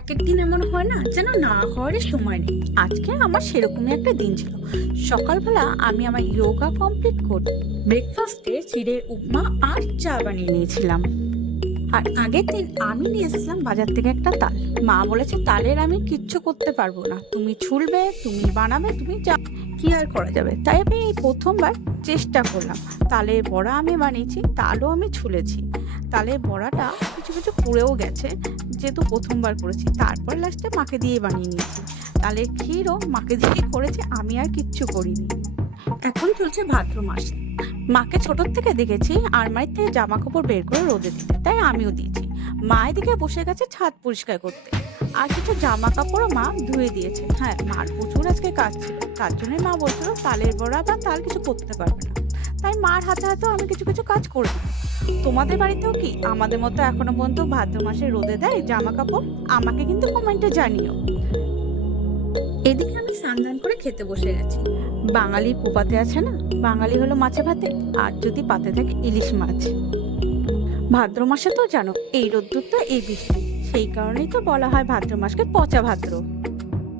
একেক দিন এমন হয় না যেন না হওয়ারই সময় নেই। আজকে আমার সেরকমই একটা দিন ছিল। সকালবেলা আমি আমার যোগা কমপ্লিট করে ব্রেকফাস্টে চিড়ের উপমা আর চা বানিয়ে নিয়েছিলাম। আর আগের দিন আমি নিয়ে এসেছিলাম বাজার থেকে একটা তাল। মা বলেছে তালের আমি কিচ্ছু করতে পারবো না, তুমি ছুলবে, তুমি বানাবে, তুমি যা কি আর করা যাবে। তাই আমি এই প্রথমবার চেষ্টা করলাম। তালের বড়া আমি বানিয়েছি, তালও আমি ছুলেছি। তালের বড়াটা কিছু কিছু পুড়েও গেছে, যেহেতু প্রথমবার করেছি। তারপর লাস্টে মাকে দিয়ে বানিয়ে নিয়েছি। তালের ক্ষীরও মাকে দিয়ে করেছে, আমি আর কিচ্ছু করিনি। এখন চলছে ভাদ্র মাস। মাকে ছোটোর থেকে দেখেছি আলমারি থেকে জামা কাপড় বের করে রোদে দিতে, তাই আমিও দিয়েছি। মা এদিকে বসে গেছে ছাদ পরিষ্কার করতে, আর কিছু জামা কাপড়ও মা ধুয়ে দিয়েছে। হ্যাঁ, মার প্রচুর আজকে কাজ ছিল, তার জন্যই মা বলছিল তালের বড়া বা তাল কিছু করতে পারবে না। তাই মার হাতে হাতেও আমি কিছু কিছু কাজ করে দিই। তোমাদের বাড়িতেও কি আমাদের মতো এখনো পর্যন্ত ভাদ্র মাসে রোদে দেয় জামা কাপড়? আমাকে কিন্তু কমেন্টে জানিও। এদিকে আমি স্নান করে খেতে বসে গেছি। বাঙালি পোপাতে আছে না, বাঙালি হলো মাছে ভাতে, আর যদি পাতে থাকে ইলিশ মাছ। ভাদ্র মাসে তো জানো এই রোদ্দুর তো এই বৃষ্টি, সেই কারণেই তো বলা হয় ভাদ্র মাসকে পচা ভাদ্র।